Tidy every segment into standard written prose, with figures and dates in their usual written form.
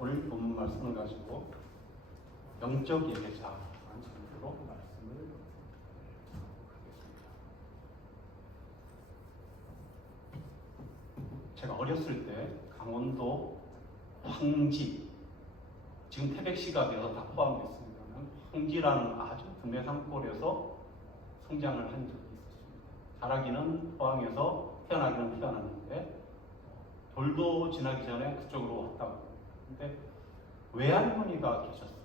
오늘 본 말씀을 가지고 영적 예배자라는 제목으로 말씀을 하겠습니다. 제가 어렸을 때 강원도 황지, 지금 태백시가 되어서 다 포함됐습니다만 황지라는 아주 등대 산골에서 성장을 한 적이 있었습니다. 자라기는 포항에서 태어나기는 태어났는데 돌도 지나기 전에 그쪽으로 왔다고. 근데 외할머니가 계셨어요.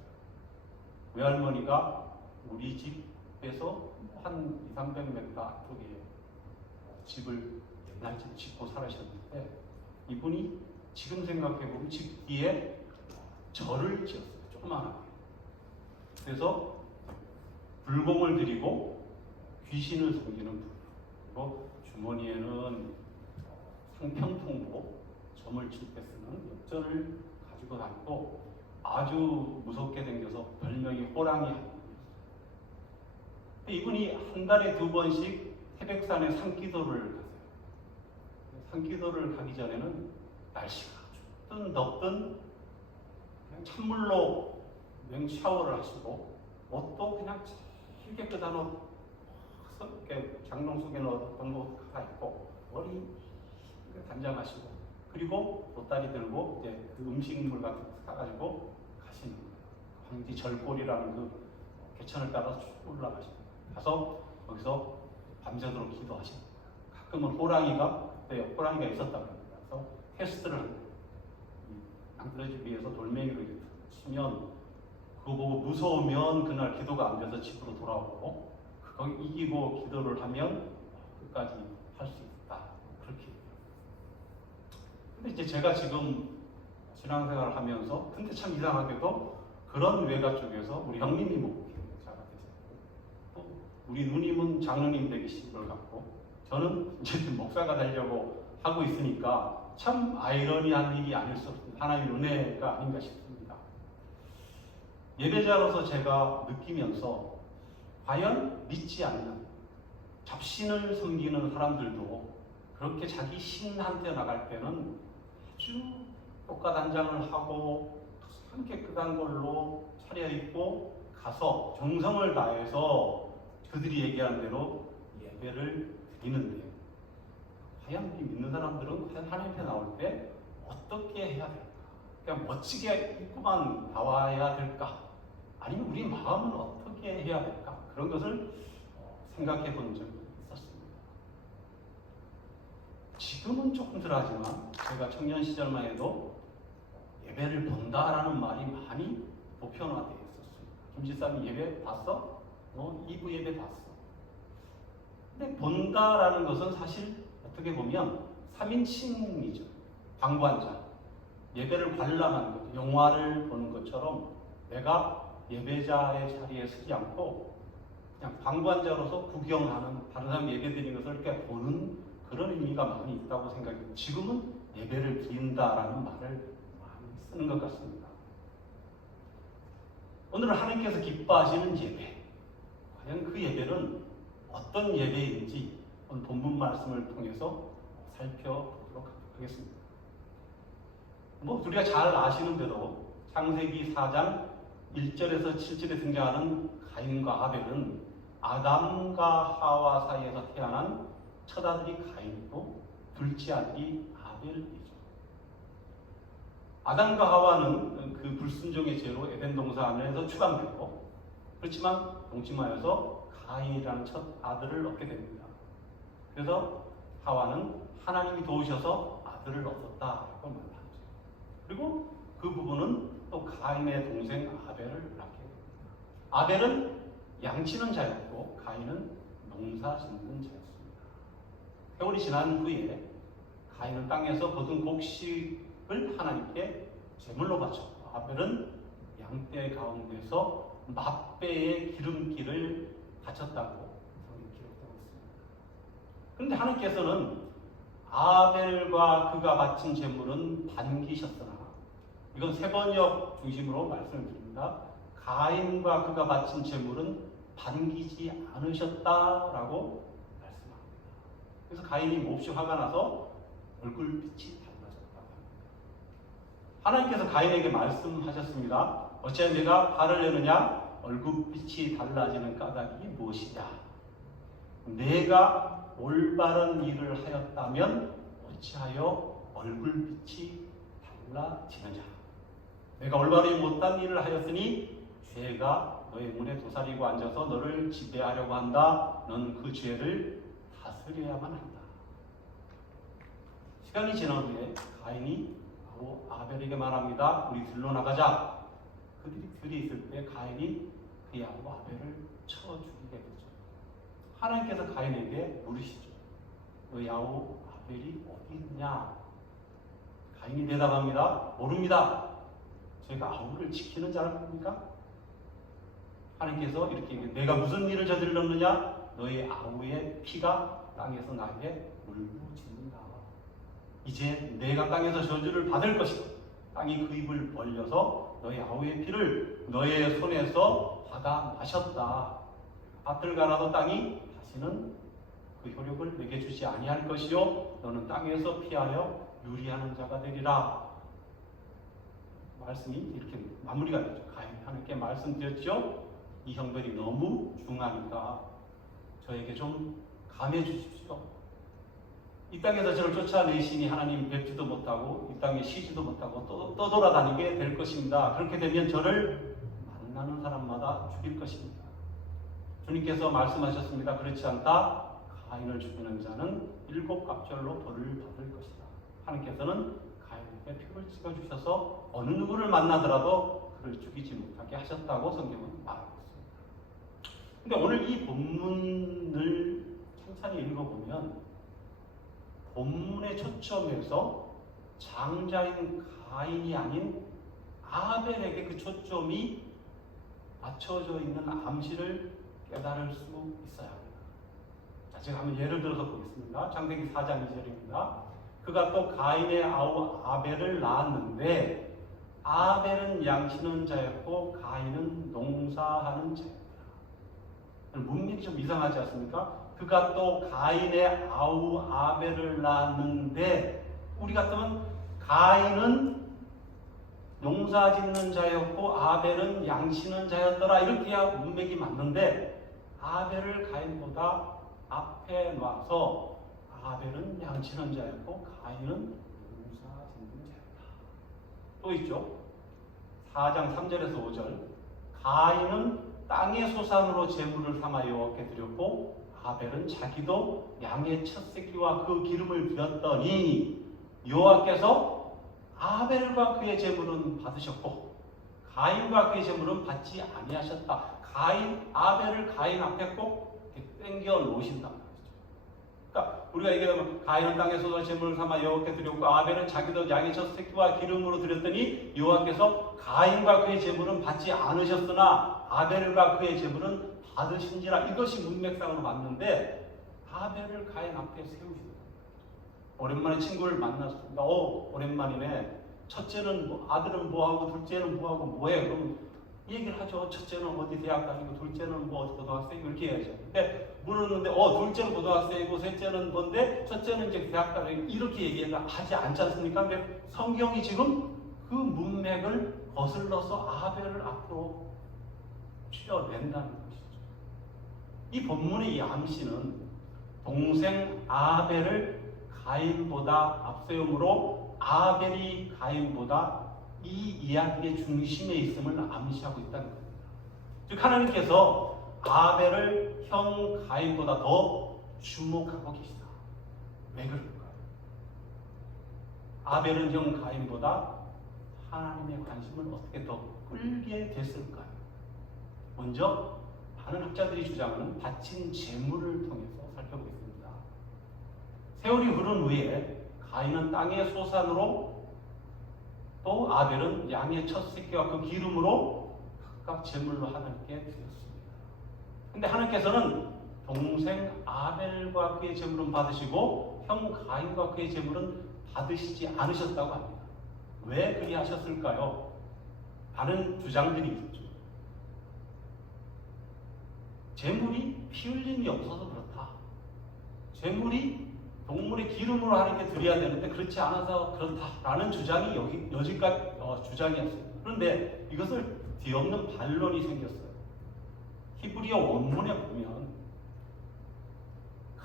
외할머니가 우리 집에서 한 200~300m 앞쪽에 집을 옛날 집 짓고 살으셨는데, 이분이 지금 생각해보면 집 뒤에 절을 지었어요. 조그마하게. 그래서 불공을 드리고 귀신을 섬기는 분, 그리고 주머니에는 상평통보, 점을 칠 때 쓰는 엽전을 가지고 다니고 아주 무섭게 생겨서 별명이 호랑이 할머니였어요. 이분이 한 달에 2번씩 태백산에 산기도를 가세요. 산기도를 가기 전에는 날씨가 춥든 덥든 그냥 찬물로 샤워를 하시고, 옷도 그냥 제일 깨끗한 옷, 장롱 속에 넣었던 옷 갈아입고, 머리 단장하시고, 그리고 보따리 들고 이제 그 음식물 같은 거 사가지고 가시는 거예요. 황지 절골이라는 그 개천을 따라서 쭉 올라가시고, 가서 거기서 밤새도록 기도하시고, 가끔은 그때 호랑이가 있었다고 합니다. 그래서 테스트를 합니다. 낭떠러지 위에서 돌멩이로 이렇게 치면 그거 보고 무서우면 그날 기도가 안 돼서 집으로 돌아오고, 그거 이기고 기도를 하면 끝까지 할 수 있다. 그렇게. 근데 이제 제가 지금 신앙생활을 하면서, 근데 참 이상하게도 그런 외가 쪽에서 우리 형님이 목회자가 되셨고, 또 우리 누님은 장로님 되기식을 갖고, 저는 이제 목사가 되려고 하고 있으니까 참 아이러니한 일이 아닐 수 없습니다. 하나님의 은혜가 아닌가 싶습니다. 예배자로서 제가 느끼면서, 과연 믿지 않는 잡신을 섬기는 사람들도 그렇게 자기 신한테 나갈 때는 아주 꽃가단장을 하고 참 깨끗한 걸로 차려입고 가서 정성을 다해서 그들이 얘기하는 대로 예배를 드리는데, 과연 우리 믿는 사람들은 과연 하나님께 나올 때 어떻게 해야 될까? 그냥 멋지게 입고만 나와야 될까? 아니면 우리 마음은 어떻게 해야 될까? 그런 것을 생각해 본 적이 있었습니다. 지금은 조금 덜하지만 제가 청년 시절만 해도 예배를 본다라는 말이 많이 보편화되어 있었습니다. 김 집사님 예배 봤어? 2부 예배 봤어. 근데 본다라는 것은 사실 어떻게 보면 3인칭이죠. 방관자. 예배를 관람하는 것, 영화를 보는 것처럼 내가 예배자의 자리에 서지 않고 그냥 방관자로서 구경하는, 다른 사람 예배드리는 것을 이렇게 보는 그런 의미가 많이 있다고 생각해요. 지금은 예배를 드린다라는 말을 많이 쓰는 것 같습니다. 오늘 하나님께서 기뻐하시는 예배, 과연 그 예배는 어떤 예배인지 오늘 본문 말씀을 통해서 살펴보도록 하겠습니다. 우리가 잘 아시는 대로 창세기 4장 1절에서 7절에 등장하는 가인과 아벨은 아담과 하와 사이에서 태어난 첫 아들이 가인이고 둘째 아들이 아벨이죠. 아담과 하와는 그 불순종의 죄로 에덴 동산 안에서 추방되고, 그렇지만 동침하여서 가인이라는 첫 아들을 얻게 됩니다. 그래서 하와는 하나님이 도우셔서 아들을 얻었다라고 말합니다. 그리고 그 부부는 또 가인의 동생 아벨을 낳게 됩니다. 아벨은 양치는 자였고 가인은 농사 짓는 자였습니다. 세월이 지난 후에 가인은 땅에서 거둔 곡식을 하나님께 제물로 바쳤고, 아벨은 양떼 가운데서 맛배의 기름기를 바쳤다고 성경에 기록되고 있습니다. 그런데 하나님께서는 아벨과 그가 바친 제물은 반기셨으나, 이건 세번역 중심으로 말씀을 드립니다. 가인과 그가 바친 제물은 반기지 않으셨다라고 말씀합니다. 그래서 가인이 몹시 화가 나서 얼굴빛이 달라졌다고 합니다. 하나님께서 가인에게 말씀하셨습니다. 어찌하여 내가 화를 내느냐? 얼굴빛이 달라지는 까닭이 무엇이냐? 내가 올바른 일을 하였다면 어찌하여 얼굴빛이 달라지느냐? 내가 올바르지 못한 일을 하였으니 죄가 너의 문에 도사리고 앉아서 너를 지배하려고 한다. 넌 그 죄를 다스려야만 한다. 시간이 지난 후에 가인이 아벨에게 말합니다. 우리 들러 나가자. 그들이 들에 있을 때 가인이 그 아우 아벨을 쳐 죽이게 되죠. 하나님께서 가인에게 물으시죠. 너희 아우 아벨이 어디 있냐? 가인이 대답합니다. 모릅니다. 제가 아우를 지키는 자를 겁니까? 하나님께서 이렇게 얘기해요. 내가 무슨 일을 저질렀느냐? 너희 아우의 피가 땅에서 나에게 울부짖는다. 이제 내가 땅에서 저주를 받을 것이다. 땅이 그 입을 벌려서 너희 아우의 피를 너의 손에서 받아 마셨다. 밭을 갈아도 땅이 다시는 그 효력을 내게 주지 아니할 것이요 너는 땅에서 피하여 유리하는 자가 되리라. 말씀이 이렇게 마무리가 되죠. 가인이 하나님께 말씀드렸죠. 이 형벌이 너무 중하니까 저에게 좀 감해 주십시오. 이 땅에서 저를 쫓아내시니 하나님 뵙지도 못하고 이 땅에 쉬지도 못하고 떠돌아다니게 될 것입니다. 그렇게 되면 저를 만나는 사람마다 죽일 것입니다. 주님께서 말씀하셨습니다. 그렇지 않다. 가인을 죽이는 자는 7갑절로 벌을 받을 것이다. 하나님께서는 가인에게 표를 찍어주셔서 어느 누구를 만나더라도 그를 죽이지 못하게 하셨다고 성경은 말하고 있습니다. 근데 오늘 이 본문을 천천히 읽어보면 본문의 초점에서 장자인 가인이 아닌 아벨에게 그 초점이 맞춰져 있는 암시를 깨달을 수 있어야 합니다. 자, 제가 한번 예를 들어서 보겠습니다. 창세기 4장 2절입니다. 그가 또 가인의 아우 아벨을 낳았는데 아벨은 양치는 자였고 가인은 농사하는 자였다. 문맥이 좀 이상하지 않습니까? 그가 또 가인의 아우 아벨을 낳았는데 우리 같으면 가인은 농사짓는 자였고 아벨은 양치는 자였더라 이렇게 해야 문맥이 맞는데 아벨을 가인보다 앞에 놔서 아벨은 양치는 자였고 가인은 농사짓는 자였다. 또 있죠. 4장 3절에서 5절 가인은 땅의 소산으로 제물을 삼아 여호와께 드렸고 아벨은 자기도 양의 첫 새끼와 그 기름을 드렸더니 여호와께서 아벨과 그의 제물은 받으셨고 가인과 그의 제물은 받지 아니하셨다. 아벨을 가인 앞에 꼭 땡겨 놓으신다. 그러니까 우리가 얘기하면 가인은 땅의 소산 제물을 삼아 여호와께 드렸고 아벨은 자기도 양의 첫 새끼와 기름으로 드렸더니 여호와께서 가인과 그의 제물은 받지 않으셨으나 아벨과 그의 제물은 받으신지라. 이것이 문맥상으로 맞는데 아벨을 가인 앞에 세우신다. 오랜만에 친구를 만났습니다. 오랜만이네. 첫째는 아들은 뭐하고 둘째는 뭐하고 뭐해? 그럼 얘기를 하죠. 첫째는 어디 대학 다니고 둘째는 뭐 어디 고등학생이고 이렇게 해야죠. 근데 물었는데 둘째는 고등학생이고 셋째는 뭔데 첫째는 이제 대학 다니고 이렇게 얘기를 하지 않지 않습니까? 근데 성경이 지금 그 문맥을 거슬러서 아벨을 앞으로 추려낸다는 것이죠. 이 본문의 이 암시는 동생 아벨을 가인보다 앞세움으로 아벨이 가인보다 이 이야기의 중심에 있음을 암시하고 있다는 겁니다. 즉 하나님께서 아벨을 형 가인보다 더 주목하고 계시다. 왜 그럴까요? 아벨은 형 가인보다 하나님의 관심을 어떻게 더 끌게 됐을까요? 먼저 많은 학자들이 주장하는 바친 제물을 통해서 살펴보겠습니다. 세월이 흐른 후에 가인은 땅의 소산으로 또 아벨은 양의 첫 새끼와 그 기름으로 각각 제물로 하나님께 드렸습니다. 근데 하나님께서는 동생 아벨과 그의 제물은 받으시고 형 가인과 그의 제물은 받으시지 않으셨다고 합니다. 왜 그리 하셨을까요? 많은 주장들이 있죠. 제물이 피 흘림이 없어서 그렇다. 제물이 동물의 기름으로 하나님께 드려야 되는데 그렇지 않아서 그렇다라는 주장이 여지까지 주장이었어요. 그런데 이것을 뒤엎는 반론이 생겼어요. 히브리어 원문에 보면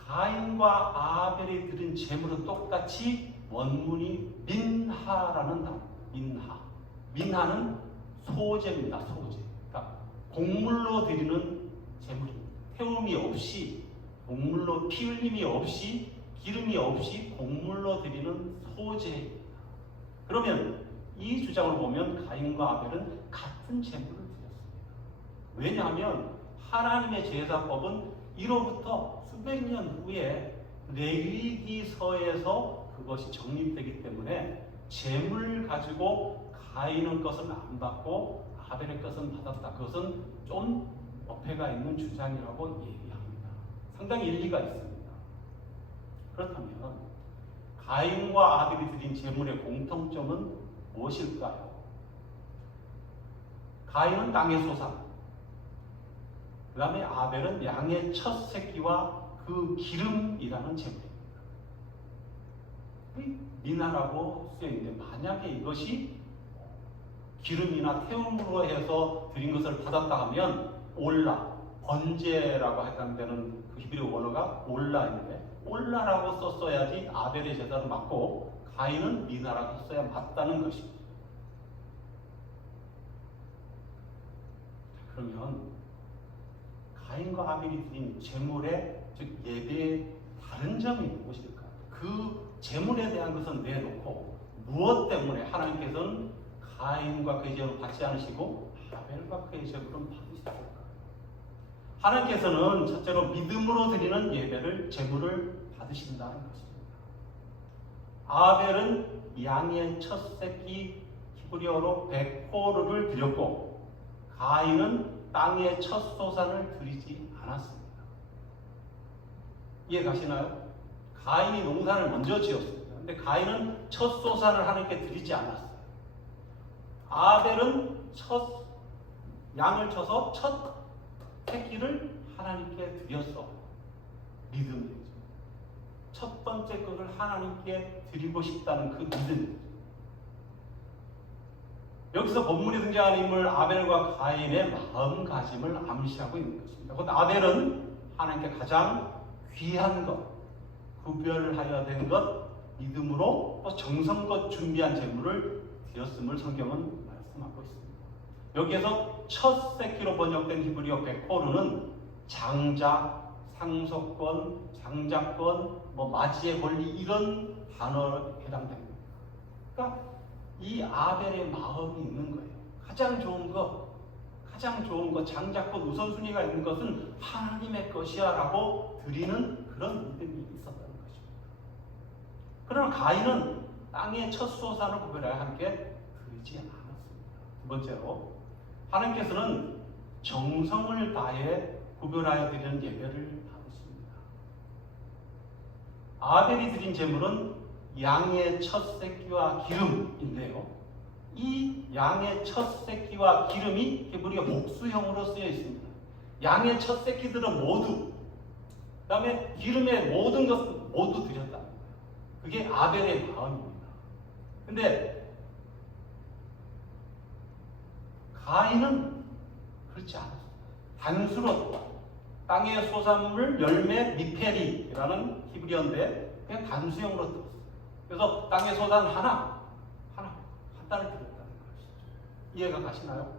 가인과 아벨이 드린 제물은 똑같이 원문이 민하라는 단어. 민하는 소제입니다. 소제. 그러니까 곡물로 드리는 제물입니다. 태움이 없이, 곡물로 피 흘림이 없이, 기름이 없이 곡물로 드리는 소제입니다. 그러면 이 주장을 보면 가인과 아벨은 같은 제물을 드렸습니다. 왜냐하면 하나님의 제사법은 이로부터 수백 년 후에 레위기서에서 그것이 정립되기 때문에 제물 가지고 가인의 것은 안 받고 아벨의 것은 받았다. 그것은 좀 어폐가 있는 주장이라고 얘기합니다. 상당히 일리가 있습니다. 그렇다면 가인과 아벨이 드린 제물의 공통점은 무엇일까요? 가인은 땅의 소산, 그 다음에 아벨은 양의 첫 새끼와 그 기름이라는 제물입니다. 미나라고 쓰여있는데 만약에 이것이 기름이나 태움으로 해서 드린 것을 받았다 하면 올라, 번제라고 해당되는 그 히브리 원어가 올라인데 올라라고 썼어야지 아벨의 제사를 맞고 가인은 미나라고 써야 맞다는 것입니다. 그러면 가인과 아벨이 드린 제물의 즉 예배의 다른 점이 무엇일까요? 그 제물에 대한 것은 내놓고 무엇 때문에 하나님께서는 가인과 그의 제물을 받지 않으시고 아벨과 그의 제물은 받으시을까요? 하나님께서는 첫째로 믿음으로 드리는 예배를 제물을 받으신다는 것입니다. 아벨은 양의 첫 새끼 히브리어로 베코르를 드렸고 가인은 땅의 첫 소산을 드리지 않았습니다. 이해 가시나요? 가인이 농사를 먼저 지었습니다. 근데 가인은 첫 소산을 하나님께 드리지 않았어요. 아벨은 첫 양을 쳐서 첫 새끼를 하나님께 드렸어. 믿음이죠. 첫 번째 것을 하나님께 드리고 싶다는 그 믿음. 여기서 본문에 등장하는 인물 아벨과 가인의 마음가짐을 암시하고 있는 것입니다. 곧 아벨은 하나님께 가장 귀한 것, 구별하여 된 것, 믿음으로 또 정성껏 준비한 제물을 드렸음을 성경은 말씀하고 있습니다. 여기에서 첫 새끼로 번역된 히브리어 베코르는 장작, 상속권, 장자권, 맞이의 권리 이런 단어에 해당됩니다. 그러니까 이 아벨의 마음이 있는 거예요. 가장 좋은 것, 장자권 우선순위가 있는 것은 하나님의 것이야 라고 드리는 그런 믿음이 있었다는 것입니다. 그러나 가인은 땅의 첫 소산을 구별하여 함께 드리지 않았습니다. 두 번째로 하나님께서는 정성을 다해 구별하여 드리는 예배를 받으십니다. 아벨이 드린 제물은 양의 첫 새끼와 기름인데요. 이 양의 첫 새끼와 기름이 히브리어 복수형으로 쓰여 있습니다. 양의 첫 새끼들은 모두, 그 다음에 기름의 모든 것은 모두 드렸다. 그게 아벨의 마음입니다. 근데 가인은 그렇지 않았습니다. 단수로 땅의 소산물 열매 미페리라는 히브리어인데 그냥 단수형으로 들었어요. 그래서 땅의 소산 하나 한 달을 드렸다는 것이죠. 이해가 가시나요?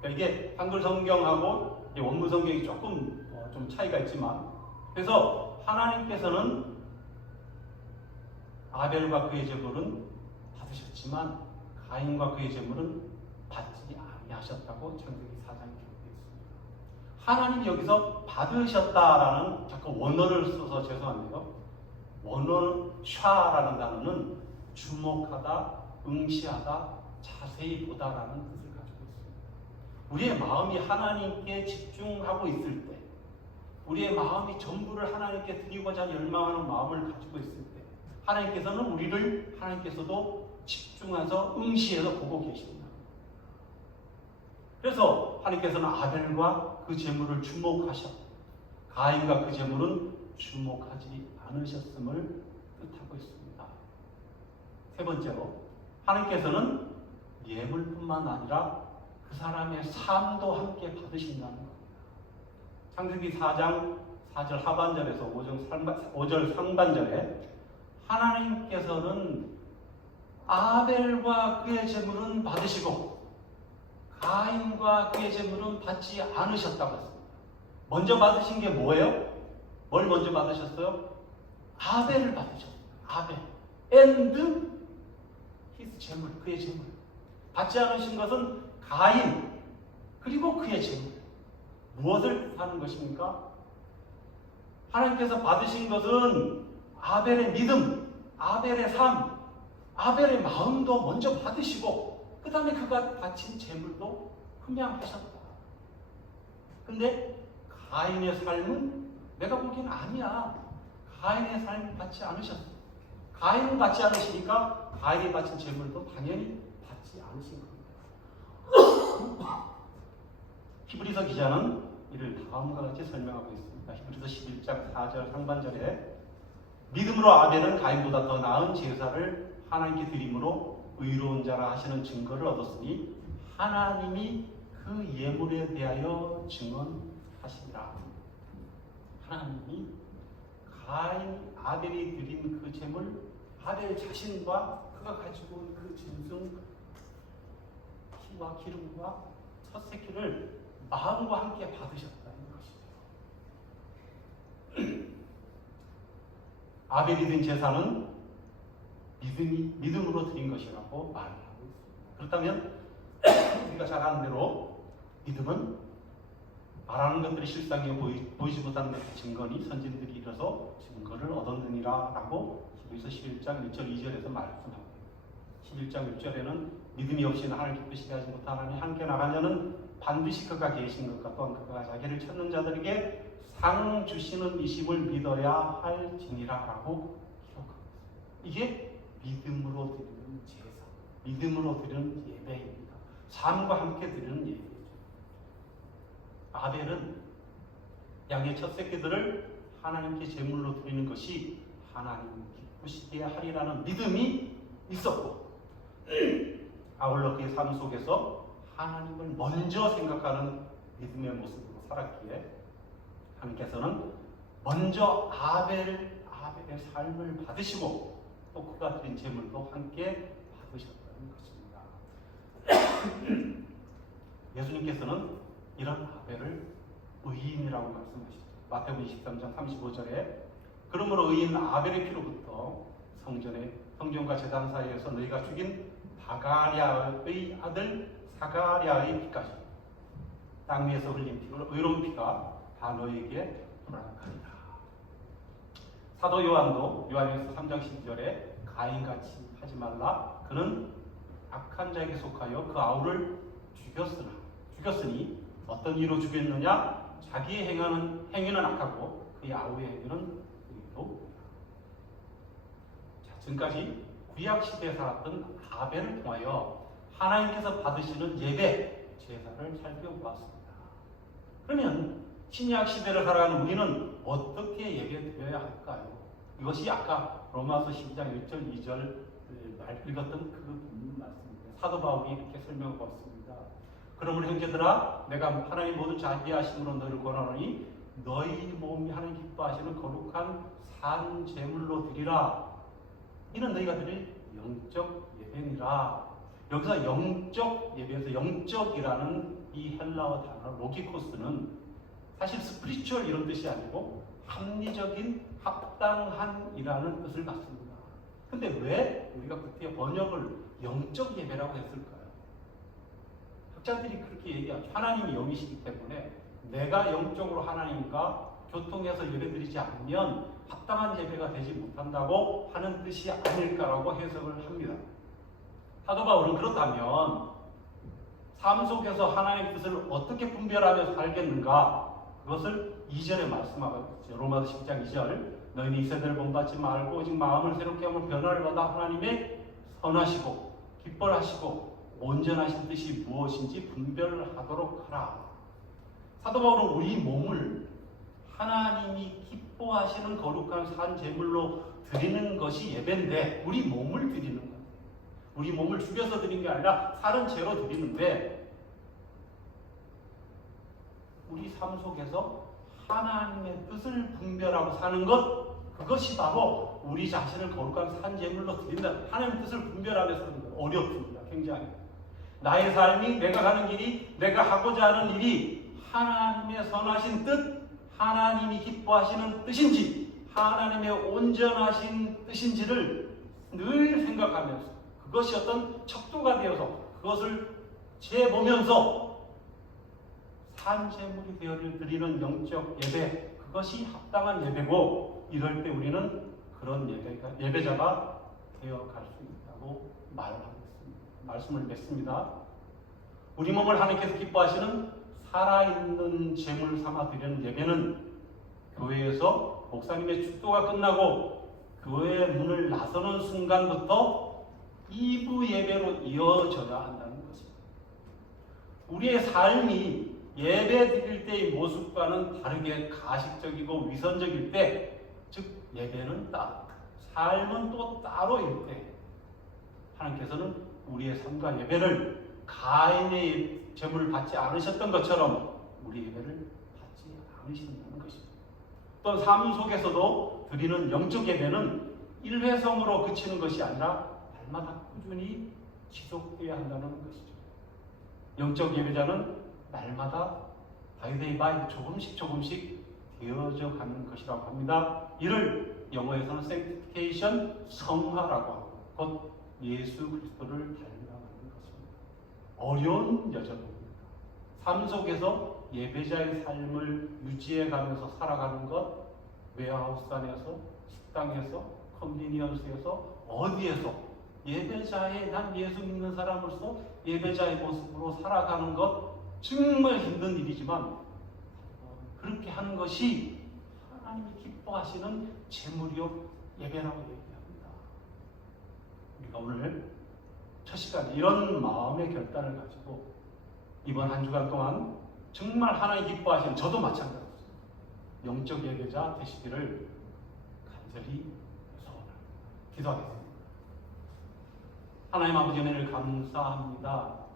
그러니까 이게 한글 성경하고 원문 성경이 조금 좀 차이가 있지만, 그래서 하나님께서는 아벨과 그의 제물은 받으셨지만 가인과 그의 제물은 받지 아니하셨다고 창세기 4장에 기록되어 있습니다. 하나님이 여기서 받으셨다라는 잠깐 원어를 써서 죄송한데요. 원어 샤라는 단어는 주목하다, 응시하다, 자세히 보다라는 뜻을 가지고 있습니다. 우리의 마음이 하나님께 집중하고 있을 때, 우리의 마음이 전부를 하나님께 드리고자 열망하는 마음을 가지고 있을 때 하나님께서는 우리를 하나님께서도 집중해서 응시해서 보고 계십니다. 그래서 하나님께서는 아벨과 그 제물을 주목하셨고 가인과 그 제물은 주목하지 않으셨음을 뜻하고 있습니다. 세 번째로 하나님께서는 예물뿐만 아니라 그 사람의 삶도 함께 받으신다는 겁니다. 창세기 4장 4절 하반절에서 5절 상반절에 하나님께서는 아벨과 그의 제물은 받으시고 가인과 그의 제물은 받지 않으셨다고 했습니다. 먼저 받으신 게 뭐예요? 뭘 먼저 받으셨어요? 아벨을 받으셨어요. 아벨. and his 제물, 그의 제물. 받지 않으신 것은 가인, 그리고 그의 제물. 무엇을 하는 것입니까? 하나님께서 받으신 것은 아벨의 믿음, 아벨의 삶, 아벨의 마음도 먼저 받으시고 그 다음에 그가 바친 제물도 흠양하셨다. 근데 가인의 삶은 내가 보기엔 아니야. 가인의 삶을 받지 않으셨어. 가인은 받지 않으시니까 가인이 바친 제물도 당연히 받지 않으신 겁니다. 히브리서 기자는 이를 다음과 같이 설명하고 있습니다. 히브리서 11장 4절 상반절에 믿음으로 아벨은 가인보다 더 나은 제사를 하나님께 드림으로 의로운 자라 하시는 증거를 얻었으니 하나님이 그 예물에 대하여 증언하시니라. 하나님이 가인 아벨이 드린 그 제물, 아벨 자신과 그가 가지고 온 그 짐승 피와 기름과 첫 새끼를 마음과 함께 받으셨다는 것이죠. 아벨이 드린 제사는 믿음으로 드린 것이라고 말하고 있습니다. 그렇다면 우리가 잘 아는 대로 믿음은 말하는 것들이 실상에 보이지 못하는 것의 증거니 선진들이 이뤄서 증거를 얻었느니라 라고 히브리서 11장 1절 2절에서 말씀합니다. 11장 6절에는 믿음이 없이는 하나님 기쁘시게 하지 못하나니 함께 나간 자는 반드시 그가 계신 것과 또한 그가 자기를 찾는 자들에게 상 주시는 이심을 믿어야 할지니라 라고 기록합니다. 이게 믿음으로 드리는 제사, 믿음으로 드리는 예배입니다. 삶과 함께 드리는 예배죠. 아벨은 양의 첫 새끼들을 하나님께 제물로 드리는 것이 하나님 기쁘시게 하리라는 믿음이 있었고, 아울러 그의 삶 속에서 하나님을 먼저 생각하는 믿음의 모습으로 살았기에 하나님께서는 먼저 아벨의 삶을 받으시고 또 그가 드린 제물도 함께 받으셨다는 것입니다. 예수님께서는 이런 아벨을 의인이라고 말씀하시죠. 마태복음 23장 35절에 그러므로 의인 아벨의 피로부터 성전과 제단 사이에서 너희가 죽인 다가랴의 아들 사가랴의 피까지 땅 위에서 흘린 피로 의로운 피가 다 너희에게 돌아가리라. 사도 요한도 요한일서 3장 12절에 가인같이 하지 말라. 그는 악한 자에게 속하여 그 아우를 죽였으니 어떤 이유로 죽였느냐? 자기의 행위는 악하고 그의 아우의 행위는 의로. 자, 지금까지 구약 시대에 살았던 아벨을 통하여 하나님께서 받으시는 예배, 제사를 살펴보았습니다. 그러면 신약 시대를 살아가는 우리는 어떻게 예배드려야 할까요? 이것이 아까 로마서 12장 1절 2절 읽었던 그 본문 말씀입니다. 사도 바울이 이렇게 설명하고 있습니다. 그러므로 형제들아, 내가 하나님 모두 자비하심으로 너를 권하노니 너희 몸이 하나님 기뻐하시는 거룩한 산 제물로 드리라. 이는 너희가 드릴 영적 예배니라. 여기서 영적 예배에서 영적이라는 이 헬라어 단어 로기코스는 사실 스피리추얼 이런 뜻이 아니고 합리적인 합당한이라는 뜻을 갖습니다. 근데 왜 우리가 그때 번역을 영적 예배라고 했을까요? 학자들이 그렇게 얘기하죠. 하나님이 영이시기 때문에 내가 영적으로 하나님과 교통해서 예배드리지 않으면 합당한 예배가 되지 못한다고 하는 뜻이 아닐까라고 해석을 합니다. 사도 바울은 그렇다면 삶 속에서 하나님의 뜻을 어떻게 분별하며 살겠는가? 그것을 2절에 말씀하고 있죠. 로마서 10장 2절 너희는 이 세대를 본받지 말고 오직 마음을 새롭게 하면 변화를 받아 하나님의 선하시고 기뻐하시고 온전하신 뜻이 무엇인지 분별을 하도록 하라. 사도 바울은 우리 몸을 하나님이 기뻐하시는 거룩한 산 제물로 드리는 것이 예배인데 우리 몸을 드리는 거예요. 우리 몸을 죽여서 드리는 게 아니라 살은 죄로 드리는데 우리 삶 속에서 하나님의 뜻을 분별하고 사는 것, 그것이 바로 우리 자신을 거룩한 산 제물로 드린다. 하나님의 뜻을 분별하면서 사는 것 어렵습니다. 굉장히. 나의 삶이, 내가 가는 길이, 내가 하고자 하는 일이 하나님의 선하신 뜻, 하나님이 기뻐하시는 뜻인지, 하나님의 온전하신 뜻인지를 늘 생각하면서 그것이 어떤 척도가 되어서 그것을 재보면서 산제물이 되어를 드리는 영적 예배, 그것이 합당한 예배고, 이럴 때 우리는 그런 예배자가 되어갈 수 있다고 말씀을 맺습니다. 우리 몸을 하나님께서 기뻐하시는 살아있는 제물 삼아 드리는 예배는 교회에서 목사님의 축도가 끝나고 교회 문을 나서는 순간부터 2부 예배로 이어져야 한다는 것입니다. 우리의 삶이 예배 드릴 때의 모습과는 다르게 가식적이고 위선적일 때, 즉 예배는 따로, 삶은 또 따로일 때 하나님께서는 우리의 삶과 예배를 가인의 제물을 받지 않으셨던 것처럼 우리 예배를 받지 않으신다는 것입니다. 또 삶 속에서도 드리는 영적 예배는 일회성으로 그치는 것이 아니라 날마다 꾸준히 지속되어야 한다는 것이죠. 영적 예배자는 날마다 바이데이바이 조금씩 되어져 가는 것이라고 합니다. 이를 영어에서는 sanctification, 성화라고 하고 곧 예수 그리스도를 닮아가는 것입니다. 어려운 여정입니다. 삶 속에서 예배자의 삶을 유지해가면서 살아가는 것, 웨어하우스 안에서, 식당에서, 컨비니언스에서, 어디에서 예배자의, 난 예수 믿는 사람으로서 예배자의 모습으로 살아가는 것 정말 힘든 일이지만 그렇게 하는 것이 하나님이 기뻐하시는 제물이요 예배라고 얘기합니다. 우리가 오늘 첫 시간에 이런 마음의 결단을 가지고 이번 한 주간 동안 정말 하나님 기뻐하시는, 저도 마찬가지입니다. 영적 예배자 되시기를 간절히 소원합니다. 기도하겠습니다. 하나님 아버지 은혜를 감사합니다.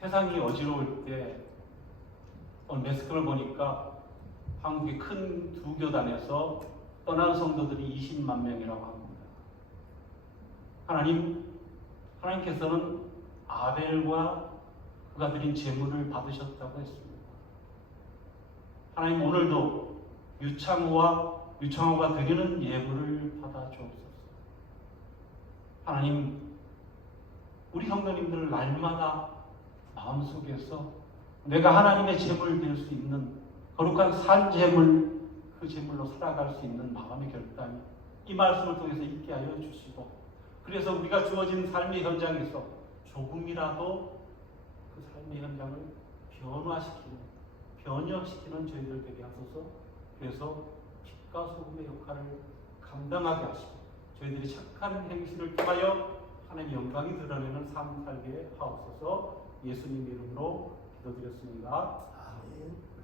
세상이 어지러울 때 오늘 매스크를 보니까 한국의 큰 두 교단에서 떠난 성도들이 20만 명이라고 합니다. 하나님께서는 아벨과 그가 드린 제물을 받으셨다고 했습니다. 하나님 오늘도 유창호가 드리는 예물을 받아 주옵소서. 하나님 우리 성도님들을 날마다 마음속에서 내가 하나님의 제물 될 수 있는 거룩한 산 제물, 그 제물로 살아갈 수 있는 마음의 결단이 이 말씀을 통해서 있게 하여 주시고, 그래서 우리가 주어진 삶의 현장에서 조금이라도 그 삶의 현장을 변화시키는 저희들 되게 하소서. 그래서 빛과 소금의 역할을 감당하게 하시고 저희들이 착한 행실을 통하여 하나님의 영광이 드러내는 삶 살게 하옵소서. 예수님 이름으로 기도드렸습니다. 아멘.